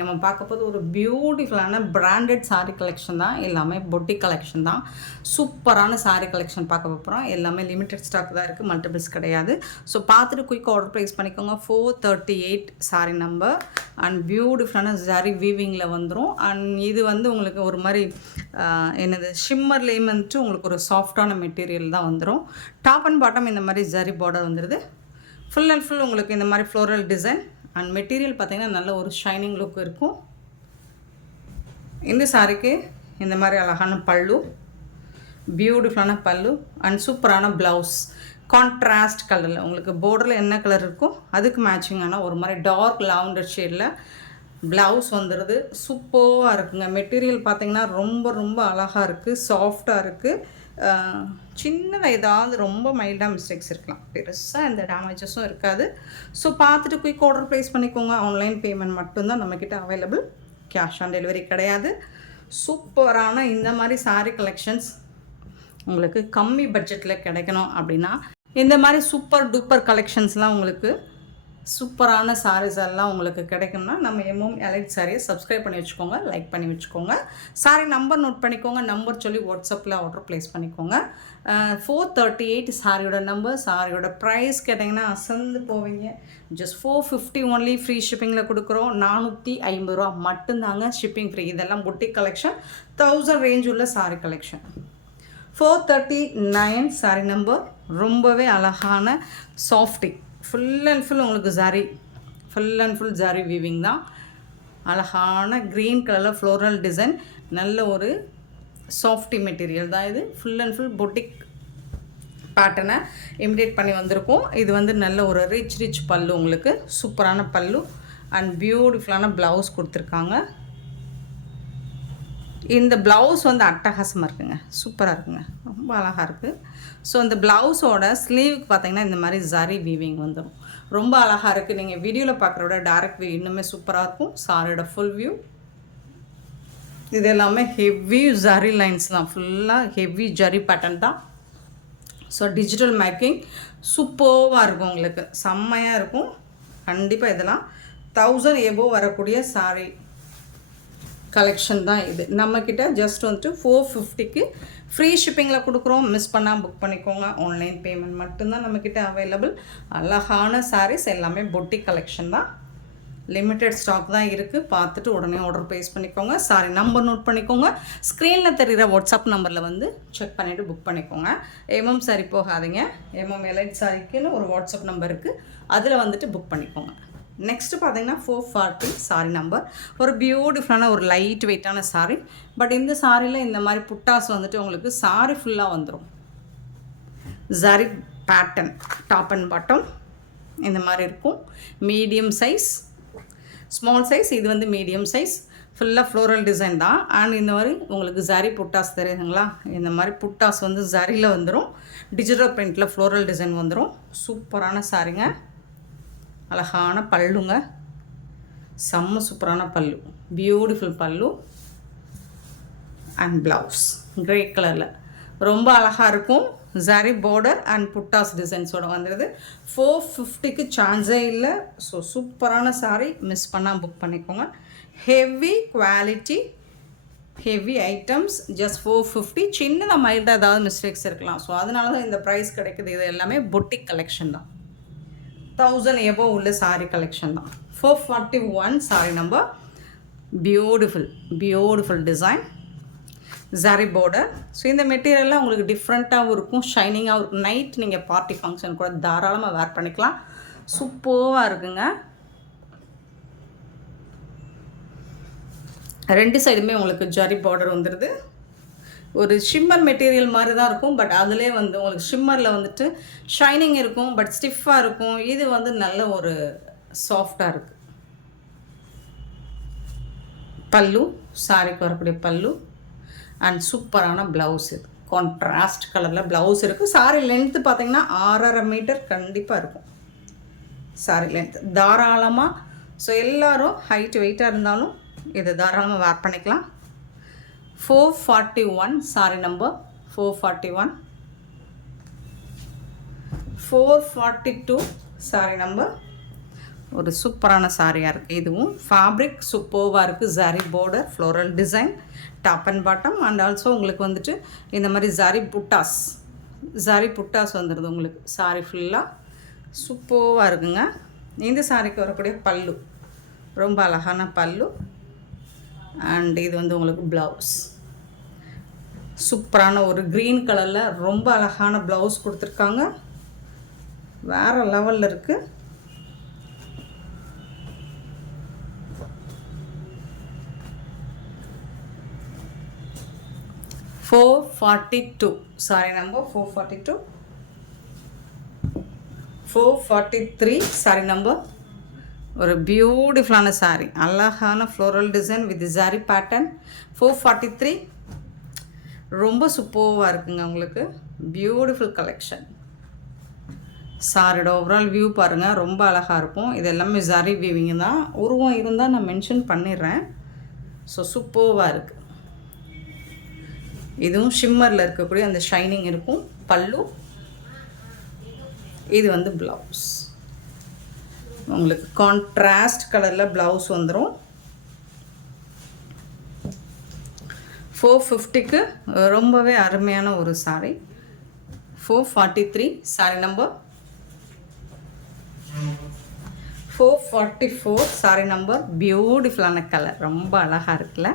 இன்றைக்கி நம்ம பார்க்க போது ஒரு பியூட்டிஃபுல்லான பிராண்டட் சாரீ கலெக்ஷன் தான். எல்லாமே பொட்டிக் கலெக்ஷன் தான். சூப்பரான சாரீ கலெக்ஷன் பார்க்க போகிறோம். எல்லாமே லிமிடெட் ஸ்டாக் தான் இருக்குது, மல்டிபிள்ஸ் கிடையாது. ஸோ பார்த்துட்டு குயிக்காக ஆர்டர் ப்ளேஸ் பண்ணிக்கோங்க. 438 சாரீ நம்பர் அண்ட் பியூட்டிஃபுல்லான ஜரி வீவிங்கில் வந்துடும். அண்ட் இது வந்து உங்களுக்கு ஒரு மாதிரி என்னது ஷிம்மர்லேயும் வந்துட்டு உங்களுக்கு ஒரு சாஃப்டான மெட்டீரியல் தான் வந்துடும். டாப் அண்ட் பாட்டம் இந்த மாதிரி ஜரி பார்டர் வந்துடுது. ஃபுல் அண்ட் ஃபுல் உங்களுக்கு இந்த மாதிரி ஃப்ளோரல் டிசைன் அண்ட் மெட்டீரியல் பார்த்திங்கன்னா நல்ல ஒரு ஷைனிங் லுக் இருக்கும். இந்த சாரிக்கு இந்த மாதிரி அழகான பல்லு, பியூட்டிஃபுல்லான பல்லு அண்ட் சூப்பரான ப்ளவுஸ். கான்ட்ராஸ்ட் கலரில் உங்களுக்கு பார்டரில் என்ன கலர் இருக்கோ அதுக்கு மேட்சிங்கான ஒரு மாதிரி டார்க் லாவெண்டர் ஷேடில் ப்ளவுஸ் வந்துடுது. சூப்பராக இருக்குங்க. மெட்டீரியல் பார்த்திங்கன்னா ரொம்ப ரொம்ப அழகாக இருக்குது, சாஃப்டாக இருக்குது. சின்னதாக ஏதாவது ரொம்ப மைல்டாக மிஸ்டேக்ஸ் இருக்கலாம், பெருசாக எந்த டேமேஜஸும் இருக்காது. ஸோ பார்த்துட்டு குயிக் ஆர்டர் ப்ளேஸ் பண்ணிக்கோங்க. ஆன்லைன் பேமெண்ட் மட்டும்தான் நம்மக்கிட்ட அவைலபிள், கேஷ் ஆன் டெலிவரி கிடையாது. சூப்பரான இந்த மாதிரி சாரீ கலெக்ஷன்ஸ் உங்களுக்கு கம்மி பட்ஜெட்டில் கிடைக்கணும் அப்படின்னா இந்த மாதிரி சூப்பர் டூப்பர் கலெக்ஷன்ஸ்லாம் உங்களுக்கு சூப்பரான சாரீஸ் எல்லாம் உங்களுக்கு கிடைக்கும்னா நம்ம எம்எம் எலைட் சாரியை சப்ஸ்கிரைப் பண்ணி வச்சுக்கோங்க, லைக் பண்ணி வச்சுக்கோங்க. சாரி நம்பர் நோட் பண்ணிக்கோங்க, நம்பர் சொல்லி வாட்ஸ்அப்பில் ஆர்டர் ப்ளேஸ் பண்ணிக்கோங்க. 438 சாரியோட நம்பர். சாரியோட ப்ரைஸ் கேட்டிங்கன்னா அசந்து போவீங்க. ஜஸ்ட் 450 ஒன்லி, ஃப்ரீ ஷிப்பிங்கில் கொடுக்குறோம். 450 ரூபா மட்டும்தாங்க ஷிப்பிங் ஃப்ரீ. இதெல்லாம் புட்டிக் கலெக்ஷன், 1000 ரேஞ்ச் உள்ள சாரி கலெக்ஷன். 439 sorry number. ரொம்பவே அழகான சாஃப்டி, ஃபுல் அண்ட் ஃபுல் உங்களுக்கு zari, full and full zari weaving தான். அழகான க்ரீன் கலரில் ஃப்ளோரல் டிசைன், நல்ல ஒரு சாஃப்டி மெட்டீரியல் தான் இது. ஃபுல் அண்ட் ஃபுல் பொட்டிக் பேட்டர்னை இமிடேட் பண்ணி வந்திருக்கும். இது வந்து நல்ல ஒரு ரிச் பல்லு, உங்களுக்கு சூப்பரான பல்லு அண்ட் பியூட்டிஃபுல்லான ப்ளவுஸ் கொடுத்துருக்காங்க. இந்த ப்ளவுஸ் வந்து அட்டகாசமாக இருக்குங்க, சூப்பராக இருக்குங்க, ரொம்ப அழகாக இருக்குது. ஸோ இந்த ப்ளவுஸோட ஸ்லீவுக்கு பார்த்திங்கன்னா இந்த மாதிரி ஜரி வீவிங் வந்துடும். ரொம்ப அழகாக இருக்குது. நீங்கள் வீடியோவில் பார்க்குறோட டைரக்ட் வியூ இன்னுமே சூப்பராக இருக்கும். சாரியோட ஃபுல் வியூ இது எல்லாமே ஹெவி ஜரி லைன்ஸ் தான், ஃபுல்லாக ஹெவி ஜரி பேட்டர்ன் தான். ஸோ டிஜிட்டல் மேக்கிங் சூப்பராக இருக்கும், உங்களுக்கு செம்மையாக இருக்கும். கண்டிப்பாக இதெல்லாம் 1000 எபோவ் வரக்கூடிய சாரி கலெக்ஷன் தான் இது. நம்மக்கிட்ட ஜஸ்ட் வந்துட்டு 450க்கு ஃப்ரீ ஷிப்பிங்கில் கொடுக்குறோம். மிஸ் பண்ணால் புக் பண்ணிக்கோங்க. ஆன்லைன் பேமெண்ட் மட்டும்தான் நம்மக்கிட்ட அவைலபிள். அழகான சாரீஸ் எல்லாமே பொட்டிக் கலெக்ஷன் தான், லிமிட்டெட் ஸ்டாக் தான் இருக்குது. பார்த்துட்டு உடனே ஆர்டர் ப்ளேஸ் பண்ணிக்கோங்க. சாரி நம்பர் நோட் பண்ணிக்கோங்க. ஸ்க்ரீனில் தெரிகிற வாட்ஸ்அப் நம்பரில் வந்து செக் பண்ணிவிட்டு புக் பண்ணிக்கோங்க. எம்எம் சாரி போகாதீங்க, எம்எம் எலைட் சாரிக்குன்னு ஒரு வாட்ஸ்அப் நம்பர் இருக்குது, அதில் வந்துட்டு புக் பண்ணிக்கோங்க. நெக்ஸ்ட்டு பார்த்தீங்கன்னா 440 சாரி நம்பர். ஒரு பியூட்டிஃபுல்லான ஒரு லைட் வெயிட்டான சாரி. பட் இந்த சாரியில் இந்த மாதிரி புட்டாஸ் வந்துட்டு உங்களுக்கு சாரி ஃபுல்லாக வந்துடும். Zari pattern top and bottom இந்த மாதிரி இருக்கும். மீடியம் சைஸ், ஸ்மால் சைஸ், இது வந்து மீடியம் சைஸ். ஃபுல்லாக ஃப்ளோரல் டிசைன் தான். அண்ட் இந்த மாதிரி உங்களுக்கு ஜரி புட்டாஸ் தெரியுதுங்களா, இந்த மாதிரி புட்டாஸ் வந்து ஜரியில் வந்துடும். டிஜிட்டல் பிரிண்டில் ஃப்ளோரல் டிசைன் வந்துடும். சூப்பரான சாரிங்க. அழகான பல்லுங்க, செம்ம சூப்பரான பல்லு, பியூட்டிஃபுல் பல்லு அண்ட் ப்ளவுஸ் க்ரே கலரில் ரொம்ப அழகாக இருக்கும். ஜரி பார்டர் அண்ட் புட்டாஸ் டிசைன்ஸோடு வந்துடுது. 450க்கு சான்ஸே இல்லை. ஸோ சூப்பரான சாரி, மிஸ் பண்ணால் புக் பண்ணிக்கோங்க. Heavy quality, heavy items, just 450. சின்னதாக மைல்டாக ஏதாவது மிஸ்டேக்ஸ் இருக்கலாம், ஸோ அதனால தான் இந்த ப்ரைஸ் கிடைக்குது. இது எல்லாமே பொட்டிக் கலெக்ஷன் தான், 1000 எபோவ் உள்ள சாரீ கலெக்ஷன் தான். 441 sorry number. Beautiful design, zari border. So இந்த மெட்டீரியல்லாம் உங்களுக்கு டிஃப்ரெண்ட்டாகவும் இருக்கும், ஷைனிங்காகவும் இருக்கும். நைட் நீங்கள் பார்ட்டி ஃபங்க்ஷன் கூட தாராளமாக வேர் பண்ணிக்கலாம். சூப்பராக இருக்குங்க. ரெண்டு சைடுமே உங்களுக்கு ஜரி பார்டர் வந்துடுது. ஒரு ஷிம்மர் மெட்டீரியல் மாதிரி தான் இருக்கும், பட் அதிலே வந்து உங்களுக்கு ஷிம்மரில் வந்துட்டு ஷைனிங் இருக்கும், பட் ஸ்டிஃபாக இருக்கும். இது வந்து நல்ல ஒரு சாஃப்டாக இருக்குது. பல்லு, சாரிக்கு வரக்கூடிய பல்லு அண்ட் சூப்பரான ப்ளவுஸ். இது கான்ட்ராஸ்ட் கலரில் ப்ளவுஸ் இருக்குது. சாரி லென்த்து பார்த்திங்கன்னா 6.5 மீட்டர் கண்டிப்பாக இருக்கும் சாரி லென்த், தாராளமாக. ஸோ எல்லோரும் ஹைட் வெயிட்டாக இருந்தாலும் இதை தாராளமாக வேர் பண்ணிக்கலாம். 441 சாரி நம்பர். 441 442 sorry number. ஒரு சூப்பரான சாரியாக இருக்குது. இதுவும் ஃபேப்ரிக் சூப்பர்வாக இருக்குது. Zari border, floral design, top and bottom. And also உங்களுக்கு வந்துட்டு இந்த மாதிரி ஜரி புட்டாஸ் வந்துடுது உங்களுக்கு. சாரி ஃபுல்லாக சூப்பர்வாக இருக்குங்க. இந்த சாரிக்கு வரக்கூடிய பல்லு ரொம்ப அழகான பல்லு. அண்ட் இது வந்து உங்களுக்கு ப்ளவுஸ் சூப்பரான ஒரு க்ரீன் கலரில் ரொம்ப அழகான ப்ளவுஸ் கொடுத்துருக்காங்க. வேறு லெவலில் இருக்குது. $442 சாரி நம்பர் 442. 443 sorry number. ஒரு பியூட்டிஃபுல்லான சாரி, அழகான floral design with zari pattern. 443 ரொம்ப சூப்பர்வாக இருக்குங்க உங்களுக்கு. Beautiful collection. சாரியோட ஓவரால் வியூ பாருங்கள், ரொம்ப அழகாக இருக்கும். இது எல்லாமே ஜாரி வீவிங் தான். உருவம் இருந்தால் நான் மென்ஷன் பண்ணிடுறேன். ஸோ சூப்பர்வாக இருக்குது. இதுவும் ஷிம்மரில் இருக்கக்கூடிய அந்த ஷைனிங் இருக்கும். பல்லு. இது வந்து ப்ளவுஸ் உங்களுக்கு கான்ட்ராஸ்ட் கலரில் ப்ளவுஸ் வந்துடும். 450க்கு ரொம்பவே அருமையான ஒரு sorry. 443 sorry number. 444 sorry number. பியூட்டிஃபுல்லான கலர், ரொம்ப அழகாக இருக்குல்ல.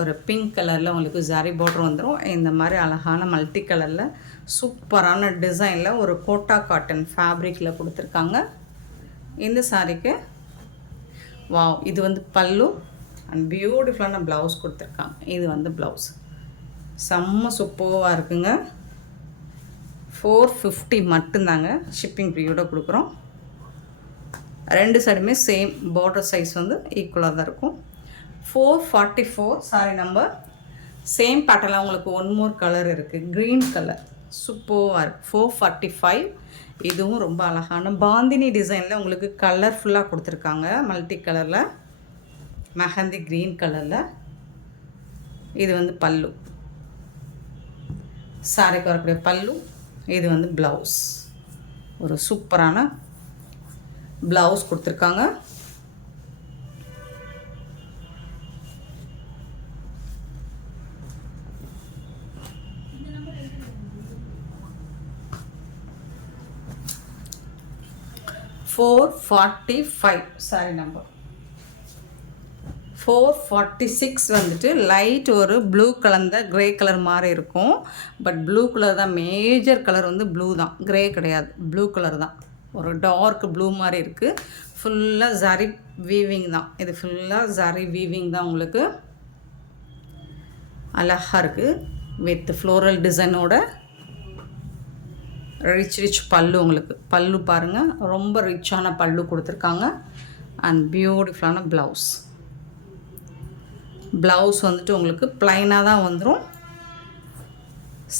ஒரு பிங்க் கலரில் உங்களுக்கு ஜாரி பார்டர் வந்துடும். இந்த மாதிரி அழகான மல்டி கலரில் சூப்பரான டிசைனில் ஒரு கோட்டா காட்டன் ஃபேப்ரிக்கில் கொடுத்துருக்காங்க இந்த சாரிக்கு. வாவ், இது வந்து பல்லு அண்ட் பியூட்டிஃபுல்லான ப்ளவுஸ் கொடுத்துருக்காங்க. இது வந்து ப்ளவுஸ் செம்ம சூப்பராக இருக்குங்க. 450 மட்டும்தாங்க. ஷிப்பிங் ஃப்ரீயோட கொடுக்குறோம். ரெண்டு சைடுமே சேம் பார்டர் சைஸ் வந்து ஈக்குவலாக தான் இருக்கும். 444 சாரி நம்பர். சேம் பேட்டர்னில் உங்களுக்கு ஒன் மோர் கலர் இருக்குது, க்ரீன் கலர் சூப்பராக இருக்குது. 445 இதுவும் ரொம்ப அழகான பாந்தினி டிசைனில் உங்களுக்கு கலர்ஃபுல்லாக கொடுத்துருக்காங்க. மல்டி கலரில் மெஹந்தி க்ரீன் கலரில். இது வந்து பல்லு, சாரிக்கு வரக்கூடிய பல்லு. இது வந்து ப்ளவுஸ், ஒரு சூப்பரான ப்ளவுஸ் கொடுத்துருக்காங்க. $445 சாரி நம்பர். 446 வந்துட்டு லைட் ஒரு ப்ளூ கலந்த க்ரே கலர் மாதிரி இருக்கும். பட் ப்ளூ கலர் தான் மேஜர் கலர், வந்து ப்ளூ தான், க்ரே கிடையாது, ப்ளூ கலர் தான். ஒரு டார்க் ப்ளூ மாதிரி இருக்குது. ஃபுல்லாக ஜரி வீவிங் தான். இது ஃபுல்லாக ஜரி வீவிங் தான் உங்களுக்கு. அழகாக இருக்குது வித் ஃப்ளோரல் டிசைனோட. ரிச் பல்லு உங்களுக்கு. பல்லு பாருங்கள், ரொம்ப ரிச்சான பல்லு கொடுத்துருக்காங்க. அண்ட் பியூட்டிஃபுல்லான ப்ளவுஸ் வந்துட்டு உங்களுக்கு ப்ளைனாக தான் வந்துடும்.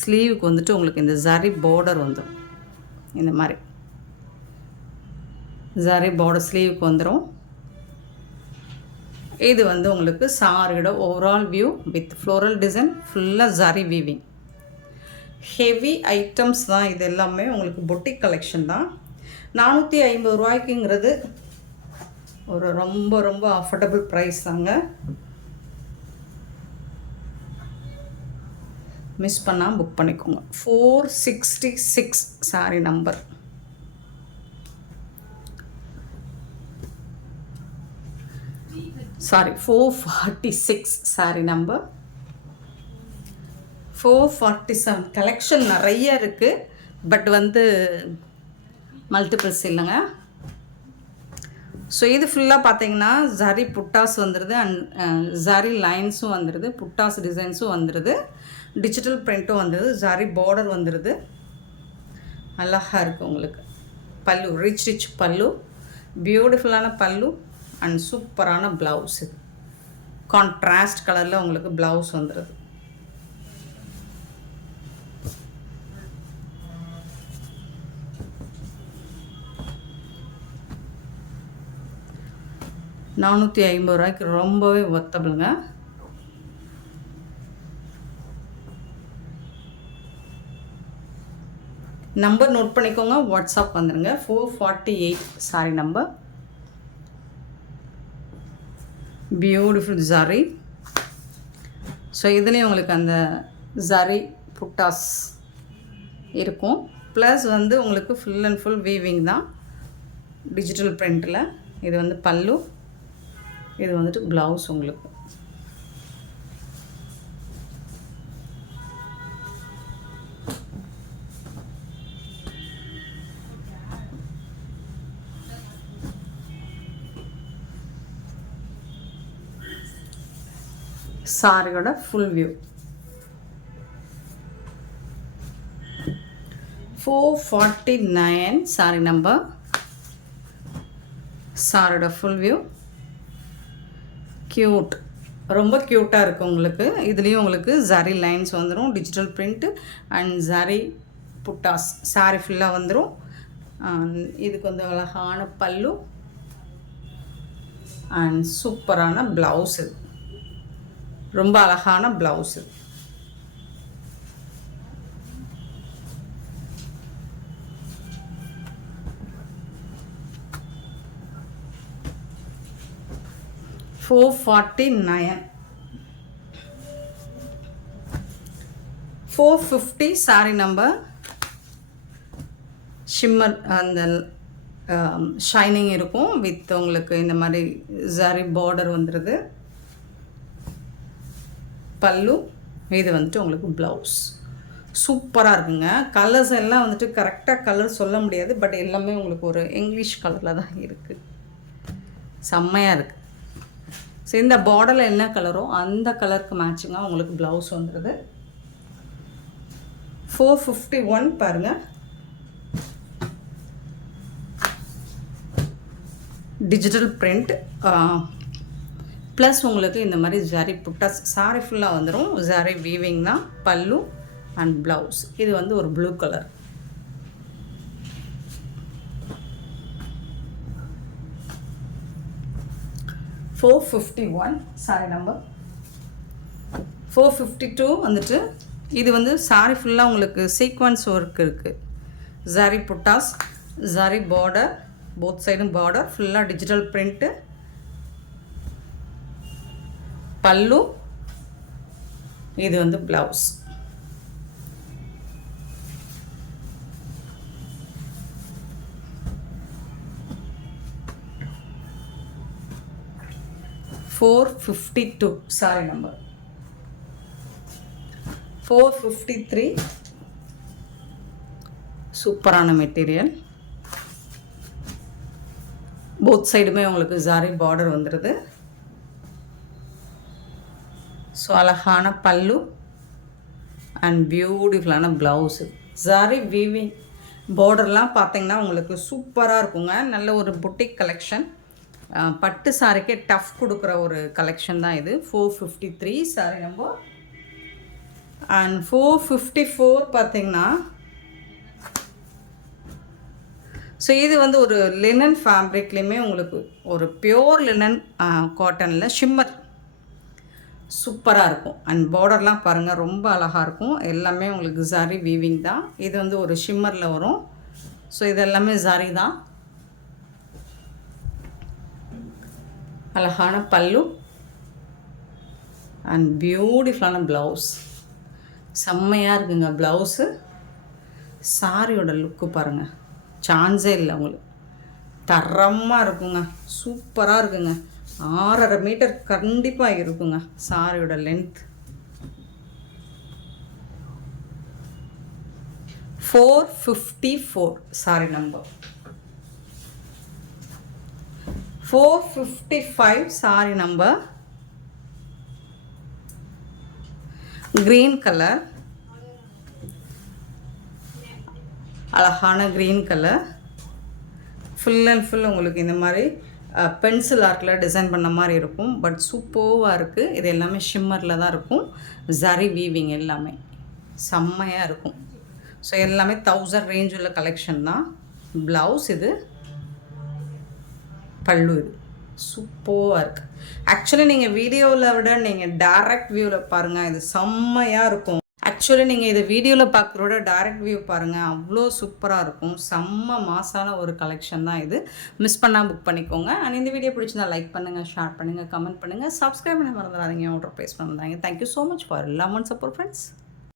ஸ்லீவுக்கு வந்துட்டு உங்களுக்கு இந்த ஜரி பார்டர் வந்துடும். இந்த மாதிரி ஜரி பார்டர் ஸ்லீவுக்கு வந்துடும். இது வந்து உங்களுக்கு சாரியோட overall view with floral design, ஃபுல்லாக ஜரி வீவிங். ஹெவி ஐட்டம்ஸ் தான் இது எல்லாமே. உங்களுக்கு பொட்டிக் கலெக்ஷன் தான். 450 ரூபாய்க்குங்கிறது ஒரு ரொம்ப ரொம்ப அஃபோர்டபுள் ப்ரைஸ் தாங்க. மிஸ் பண்ணால் புக் பண்ணிக்கோங்க. 466 sorry number. Sorry 446 sorry number. 447 collection நிறைய இருக்குது. பட் வந்து மல்டிபிள்ஸ் இல்லைங்க. ஸோ இது ஃபுல்லாக பார்த்தீங்கன்னா ஜரி புட்டாஸ் வந்துடுது. அண்ட் ஜரி லைன்ஸும் வந்துடுது, புட்டாஸ் டிசைன்ஸும் வந்துடுது, டிஜிட்டல் பிரிண்ட்டும் வந்துடுது, ஜரி பார்டர் வந்துடுது. அழகாக இருக்குது உங்களுக்கு. பல்லு ரிச் பல்லு, பியூட்டிஃபுல்லான பல்லு அண்ட் சூப்பரான ப்ளவுஸ். இது கான்ட்ராஸ்ட் கலரில் உங்களுக்கு ப்ளவுஸ் வந்துடுது. $450 ரொம்பவே ஒர்த்தபிளுங்க. நம்பர் நோட் பண்ணிக்கோங்க, வாட்ஸ்அப் வந்துடுங்க. 448 sorry number. Beautiful zari. So இதுலேயும் உங்களுக்கு அந்த ஜரி புட்டாஸ் இருக்கும். ப்ளஸ் வந்து உங்களுக்கு ஃபுல் அண்ட் ஃபுல் வீவிங் தான் டிஜிட்டல் பிரிண்டில். இது வந்து பல்லு, இது வந்துட்டு ப்ளவுஸ் உங்களுக்கு. சாரியோட ஃபுல் வியூ. 449 sorry number. சாரியோட ஃபுல் வியூ. க்யூட், ரொம்ப க்யூட்டாக இருக்கும் உங்களுக்கு. இதுலேயும் உங்களுக்கு ஜரி லைன்ஸ் வந்துடும், digital print and zari buttas. Sorry ஃபுல்லாக வந்துடும். இதுக்கு வந்து அழகான பல்லு அண்ட் சூப்பரான ப்ளவுஸு. ரொம்ப அழகான ப்ளவுஸு. $449. 450 sorry number. ஷிம்மர் அந்த ஷைனிங் இருக்கும் வித் உங்களுக்கு இந்த மாதிரி ஜரி பார்டர் வந்துடுது. பல்லு, இது வந்துட்டு உங்களுக்கு ப்ளவுஸ். சூப்பராக இருக்குங்க. கலர்ஸ் எல்லாம் வந்துட்டு கரெக்டாக கலர் சொல்ல முடியாது, பட் எல்லாமே உங்களுக்கு ஒரு இங்கிலீஷ் கலரில் தான் இருக்குது. செம்மையாக இருக்குது. ஸோ இந்த பார்டரில் என்ன கலரோ அந்த கலருக்கு மேட்சிங்காக உங்களுக்கு ப்ளவுஸ் வந்துடுது. 451 பாருங்கள். டிஜிட்டல் பிரிண்ட் ப்ளஸ் உங்களுக்கு இந்த மாதிரி ஜரி புட்டாஸ். சாரி ஃபுல்லாக வந்துடும். ஜரி வீவிங் தான். பல்லு அண்ட் ப்ளவுஸ். இது வந்து ஒரு ப்ளூ கலர். $451 sorry number. 452 வந்துட்டு இது வந்து சாரி ஃபுல்லாக உங்களுக்கு சீக்வன்ஸ் ஒர்க் இருக்குது. ஜரி புட்டாஸ், ஜரி பார்டர், போத் சைடும் பார்டர், ஃபுல்லாக டிஜிட்டல் பிரிண்ட்டு. பல்லு, இது வந்து ப்ளவுஸ். $452 sorry number. 453 சூப்பரான மெட்டீரியல். போத் சைடுமே உங்களுக்கு ஜரி பார்டர் வந்துடுது. ஸோ அழகான பல்லு அண்ட் பியூட்டிஃபுல்லான ப்ளவுஸு. ஜரி வீவிங் பார்டர்லாம் பார்த்திங்கன்னா உங்களுக்கு சூப்பராக இருக்குங்க. நல்ல ஒரு புட்டிக் கலெக்ஷன். பட்டு சாரிக்கே டஃப் கொடுக்குற ஒரு கலெக்ஷன் தான் இது. 453 சாரி நம்பர். அண்ட் 454 பார்த்திங்கன்னா, ஸோ இது வந்து ஒரு லினன் ஃபேப்ரிக்லேயுமே உங்களுக்கு ஒரு பியோர் லினன் காட்டனில் ஷிம்மர் சூப்பராக இருக்கும். அண்ட் பார்டர்லாம் பாருங்கள் ரொம்ப அழகாக இருக்கும். எல்லாமே உங்களுக்கு ஜரி வீவிங் தான். இது வந்து ஒரு ஷிம்மரில் வரும். ஸோ இது எல்லாமே ஜரி தான். அழகான பல்லு அண்ட் பியூட்டிஃபுல்லான ப்ளவுஸ். செம்மையாக இருக்குங்க ப்ளவுஸு. சாரியோட லுக்கு பாருங்கள், சான்ஸே இல்லை உங்களுக்கு. தரமாக இருக்குங்க, சூப்பராக இருக்குங்க. 6.5 மீட்டர் கண்டிப்பாக இருக்குங்க சாரியோட length. 454 sari number. 455 sari number. Green colour, அழகான green colour. Full and full உங்களுக்கு இந்த மாதிரி பென்சில் ஆர்ட்டில் டிசைன் பண்ண மாதிரி இருக்கும். பட் சூப்பராக இருக்குது. இது எல்லாமே ஷிம்மரில் தான் இருக்கும். ஜரி வீவிங் எல்லாமே செம்மையாக இருக்கும். ஸோ எல்லாமே 1000 ரேஞ்ச் உள்ள கலெக்ஷன் தான். ப்ளவுஸ் இது, பல்லு இது. சூப்பராக இருக்குது. ஆக்சுவலி நீங்கள் வீடியோவில் விட நீங்கள் டைரக்ட் வியூவில் பாருங்கள், இது செம்மையாக இருக்கும். ஆக்சுவலி நீங்கள் இதை வீடியோவில் பார்க்குறோட டைரக்ட் வியூ பாருங்கள், அவ்வளோ சூப்பராக இருக்கும். செம்ம மாசான ஒரு கலெக்ஷன் தான் இது. மிஸ் பண்ணால் புக் பண்ணிக்கோங்க. அண்ட் இந்த வீடியோ பிடிச்சிருந்தா லைக் பண்ணுங்கள், ஷேர் பண்ணுங்கள், கமெண்ட் பண்ணுங்கள், சப்ஸ்கிரைப் பண்ண மறந்துடாதீங்க. ஆர்டர் ப்ளேஸ் பண்ணுறாங்க. Thank you so much for love and support friends.